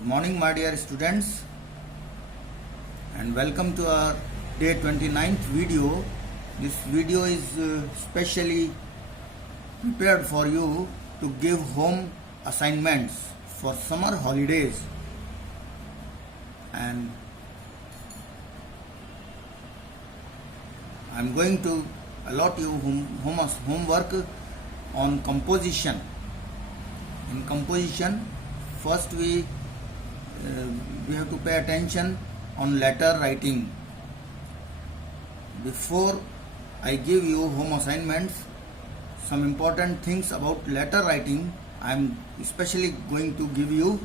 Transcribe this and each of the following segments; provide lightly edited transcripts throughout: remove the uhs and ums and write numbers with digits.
Good morning, my dear students, and welcome to our day 29th video. This video is specially prepared for you to give home assignments for summer holidays, and I am going to allot you homework on composition. In composition, first we have to pay attention on letter writing. Before I give you home assignments, some important things about letter writing I am especially going to give you.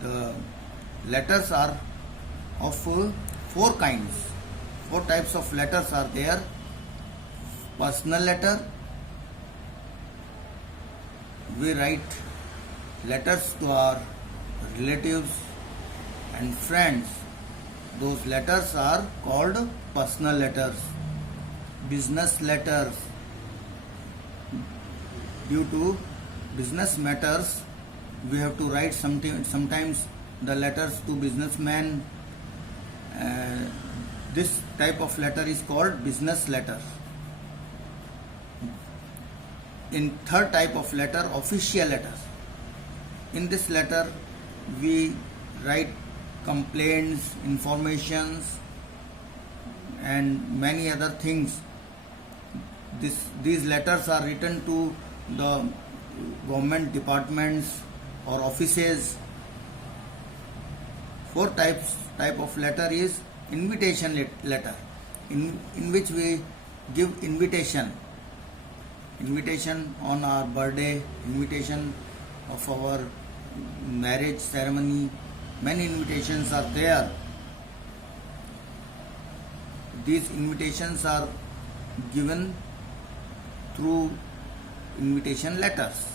The letters are of four kinds. Four types of letters are there. Personal letter. We write letters to our relatives and friends. Those letters are called personal letters. Business letters. Due to business matters, we have to write sometimes the letters to businessmen. This type of letter is called business letter. In third type of letter, official letters. In this letter, we write complaints, informations, and many other things. These letters are written to the government departments or offices. Fourth type of letter is invitation letter, in which we give invitation on our birthday, invitation of our marriage ceremony. Many invitations are there. These invitations are given through invitation letters.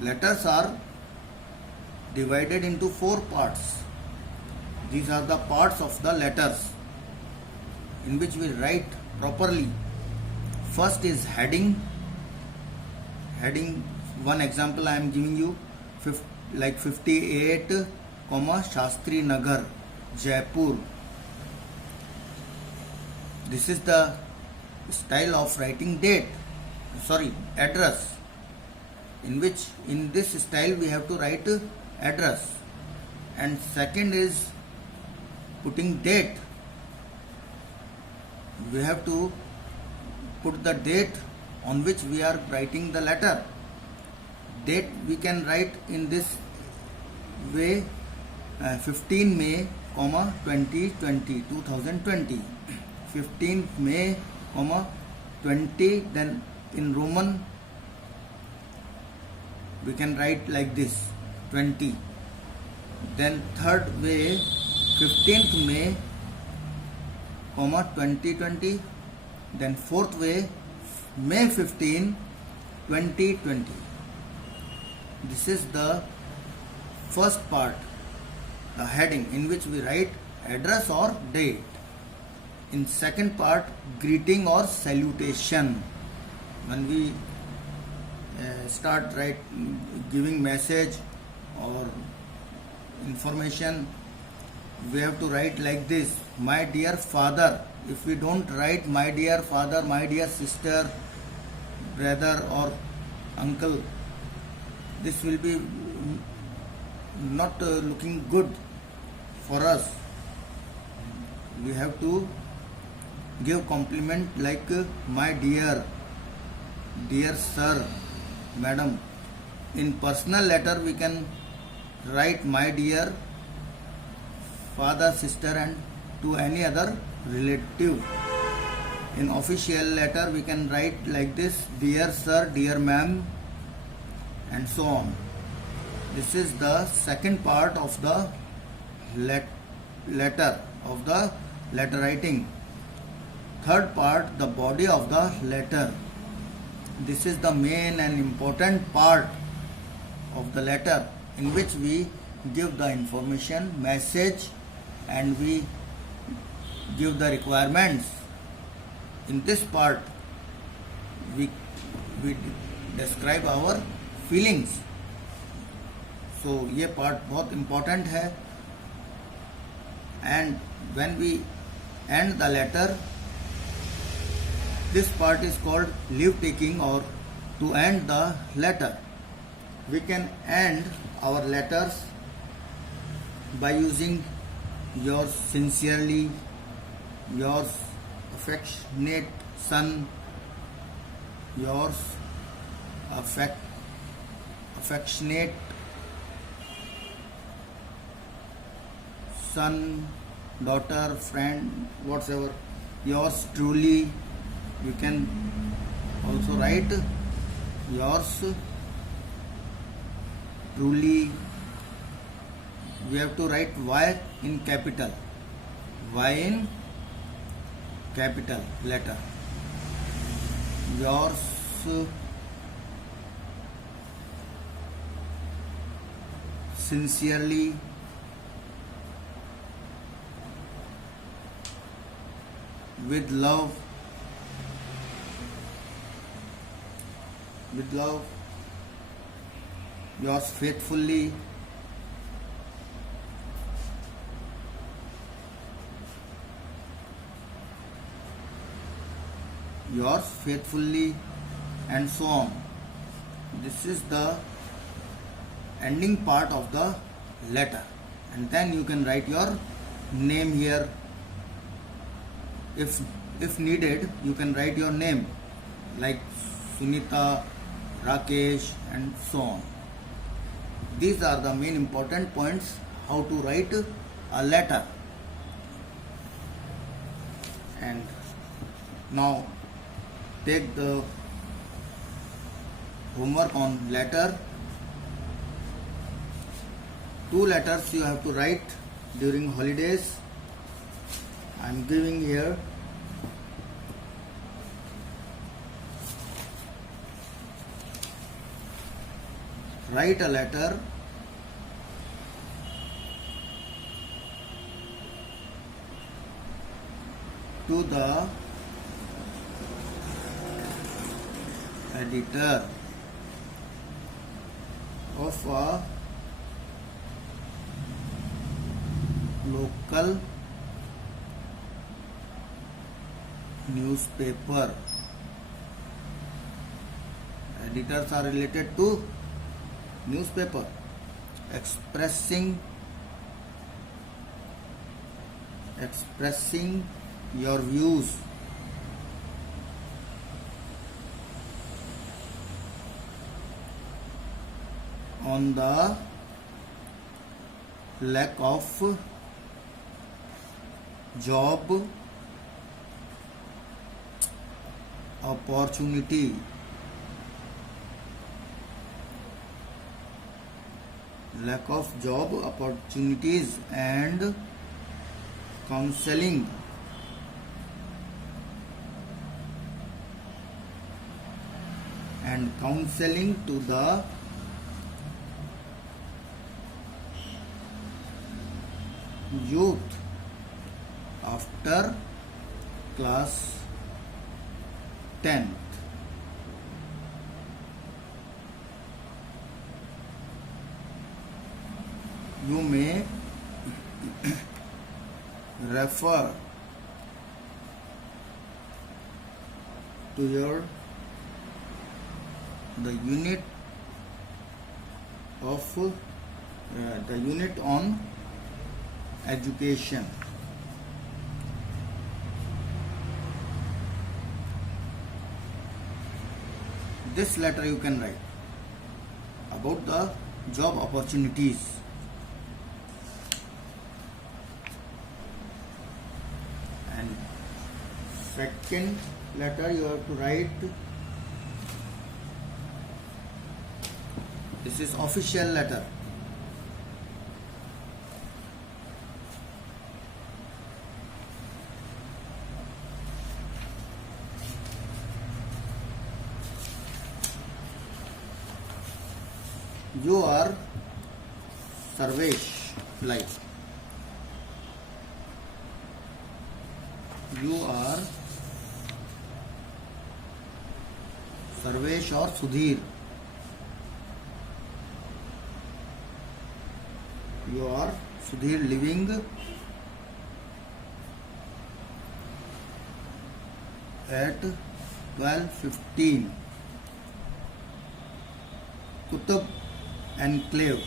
Letters are divided into four parts. These are the parts of the letters in which we write properly. First is heading. Heading, one example I am giving you, like 58, Shastri Nagar, Jaipur. This is the style of writing address, in this style we have to write address. And second is putting date. We have to put the date on which we are writing the letter. Date we can write in this way, 15 May, 2020. 15th May, 20. Then in Roman we can write like this, 20. Then third way, 15th May, 2020. Then fourth way, May 15, 2020. This is the first part, the heading, in which we write address or date. In second part, greeting or salutation. When we start giving message or information, we have to write like this, my dear father. If we don't write my dear father, my dear sister, brother or uncle, this will be not looking good for us. We have to give compliment like my dear sir, madam. In personal letter we can write my dear father, sister, and to any other relative. In official letter we can write like this, dear sir, dear ma'am, and so on. This is the second part of the letter writing. Third part, the body of the letter. This is the main and important part of the letter, in which we give the information, message, and we give the requirements. In this part we describe our feelings. So ये part बहुत important है. And when we end the letter, this part is called leave taking, or to end the letter. We can end our letters by using yours sincerely, yours affectionate son, yours affectionate son, daughter, friend, whatever. Yours truly. You can also write yours truly. We have to write Y in capital. Y in capital letter. Yours sincerely, with love, yours faithfully, and so on. This is the ending part of the letter, and then you can write your name here. If needed, you can write your name like Sunita, Rakesh, and so on. These are the main important points how to write a letter. And now take the homework on letter. 2 letters you have to write during holidays. I am giving here. Write a letter to the editor of a local newspaper. Editors are related to newspaper, expressing your views on the lack of job opportunity, lack of job opportunities, and counseling to the youth after class 10th. You may refer to the unit on education. This letter you can write about the job opportunities. And second letter you have to write, this is official letter. You are Sarvesh, like you are Sarvesh और Sudhir, you are Sudhir living at 12:15 Kutub Enclave,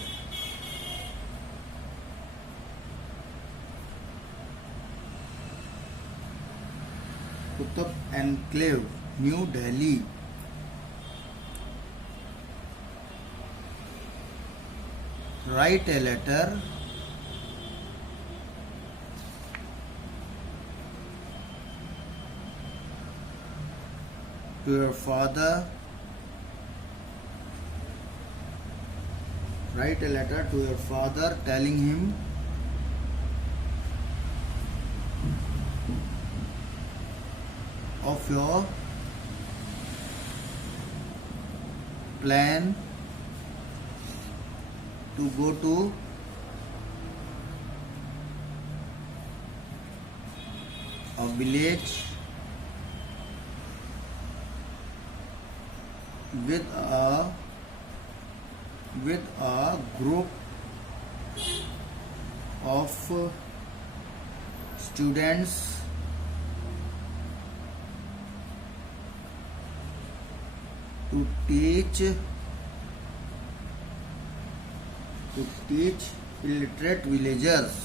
Kutub Enclave, New Delhi. Write a letter to your father. Write a letter to your father telling him of your plan to go to a village with a group of students to teach illiterate villagers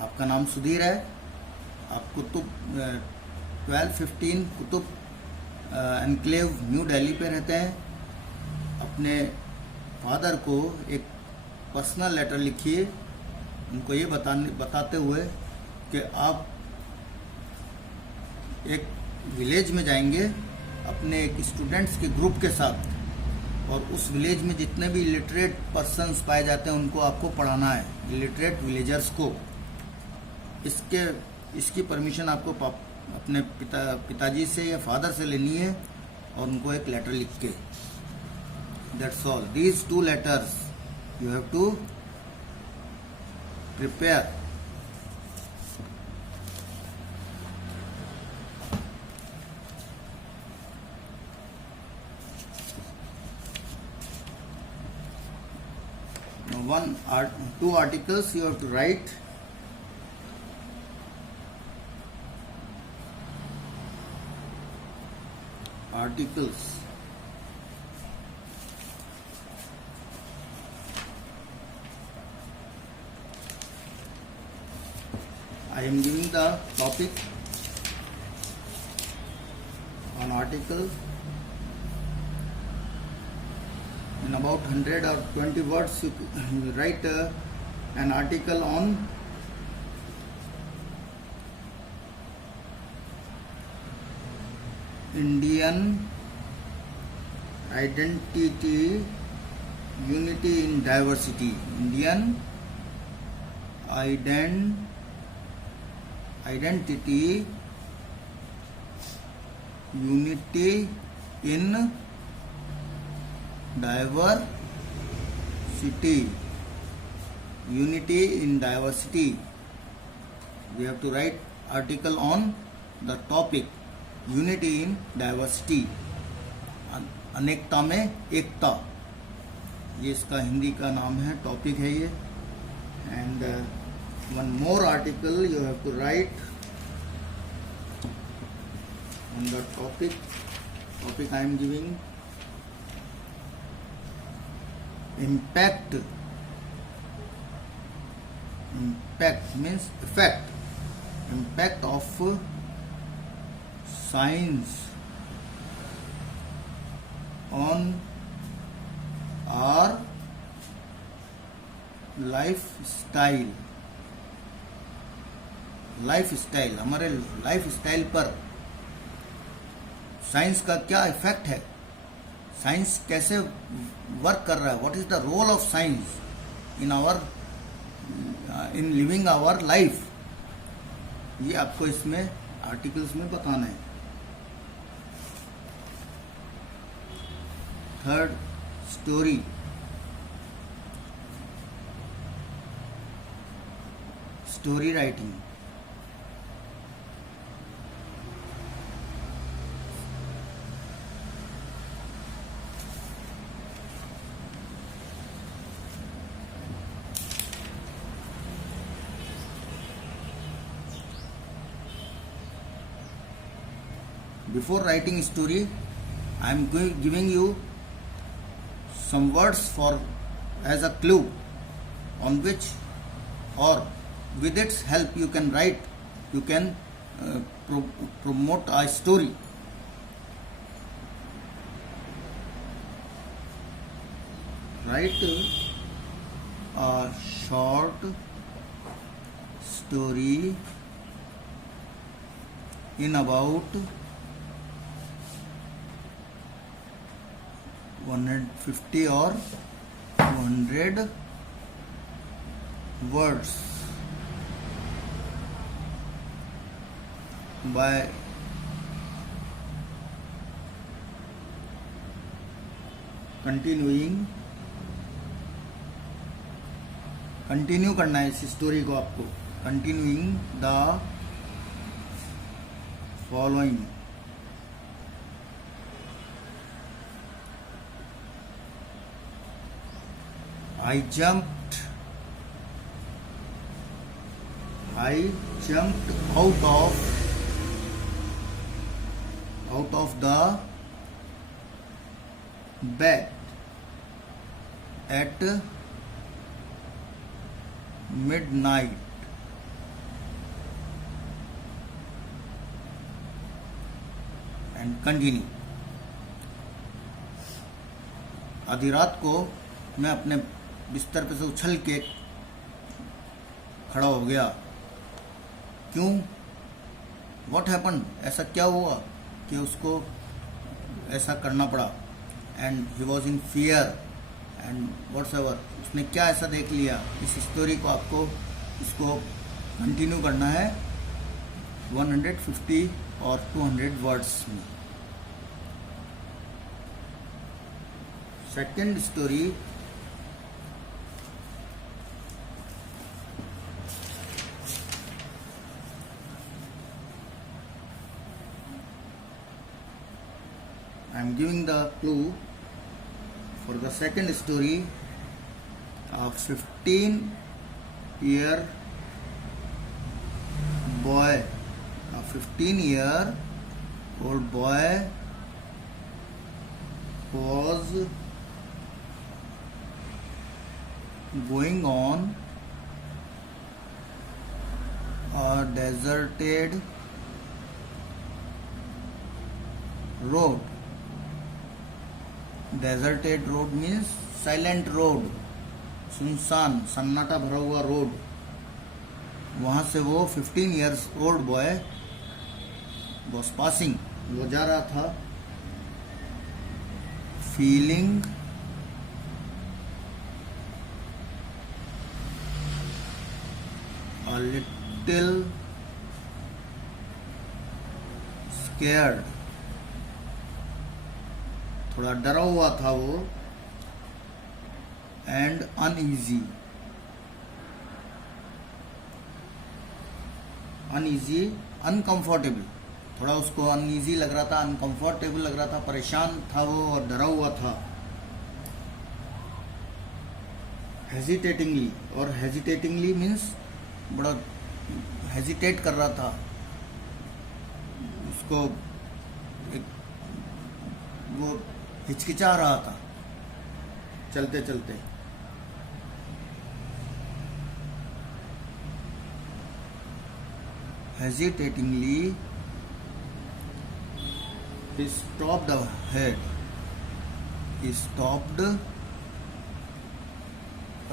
आपका नाम सुधीर है, आप Qutub 1215 Qutub enclave new Delhi पे रहते हैं। अपने father को एक पर्सनल लेटर लिखिए, उनको ये बताते हुए कि आप एक विलेज में जाएंगे अपने एक स्टूडेंट्स के ग्रुप के साथ, और उस विलेज में जितने भी इलिटरेट पर्सन्स पाए जाते हैं उनको आपको पढ़ाना है, इलिटरेट विलेजर्स को। इसकी परमिशन आपको अपने पिताजी से या फादर से लेनी है, और उनको एक लेटर लिख के, that's all. These 2 letters you have to prepare. Now 2 articles you have to write. Articles. I am giving the topic on article in about 100 or 20 words. You write an article on Indian identity, unity in diversity. Indian identity, unity in diversity. Unity in diversity. We have to write article on the topic unity in diversity. अनेकता में एकता, ये इसका हिंदी का नाम है, topic है ये। And one more article you have to write on the topic I am giving. Impact means effect. Impact of science on our lifestyle. हमारे लाइफ स्टाइल पर साइंस का क्या इफेक्ट है, साइंस कैसे वर्क कर रहा है, what is the role of science in living our life, ये आपको इसमें आर्टिकल्स में बताना है। Third story, story writing. Before writing story, I am giving you some words for as a clue on which or with its help you can write, you can promote a story. Write a short story in about 150 or 200 words by continue करना है इस story को आपको. Continuing the following. I jumped out of the bed at midnight and continue. आधी रात को मैं अपने बिस्तर पे से उछल के खड़ा हो गया. क्यों? What happen? ऐसा क्या हुआ कि उसको ऐसा करना पड़ा? And he was in fear and what's ever. उसने क्या ऐसा देख लिया? इस स्टोरी को आपको इसको कंटिन्यू करना है 150 और 200 वर्ड्स में. Second story. I am giving the clue for the second story. A 15-year boy, a 15-year-old boy was going on a deserted road. Deserted road means silent road, सुनसान सन्नाटा भरा हुआ रोड. वहां से वो 15 years old boy was passing, वो जा रहा था. फीलिंग a little scared, थोड़ा डरा हुआ था वो. एंड अनईजी, अनकंफर्टेबल, थोड़ा उसको अनईजी लग रहा था, अनकंफर्टेबल लग रहा था, परेशान था वो और डरा हुआ था. हेजिटेटिंगली, और हेजिटेटिंगली मीन्स बड़ा हेजिटेट कर रहा था, उसको वो हिचकिचा रहा था चलते चलते. Hesitatingly, he stopped ahead. He stopped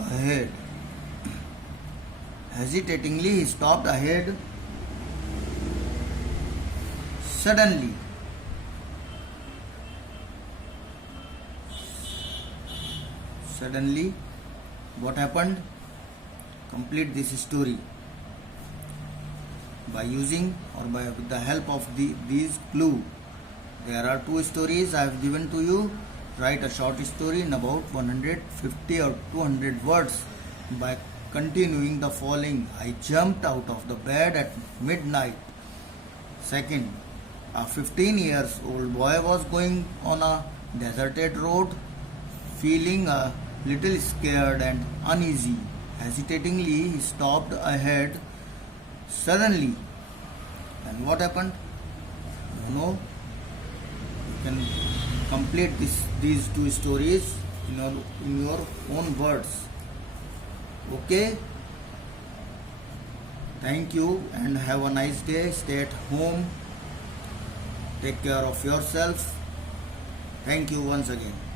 ahead. Hesitatingly, he stopped ahead. Suddenly, what happened? Complete this story by using or by with the help of these clue. There are two stories I have given to you. Write a short story in about 150 or 200 words by continuing the following. I jumped out of the bed at midnight. Second, a 15 years old boy was going on a deserted road, feeling a little scared and uneasy. Hesitatingly, he stopped ahead. Suddenly, and what happened? You know, you can complete these two stories in your own words. Okay? Thank you and have a nice day. Stay at home. Take care of yourself. Thank you once again.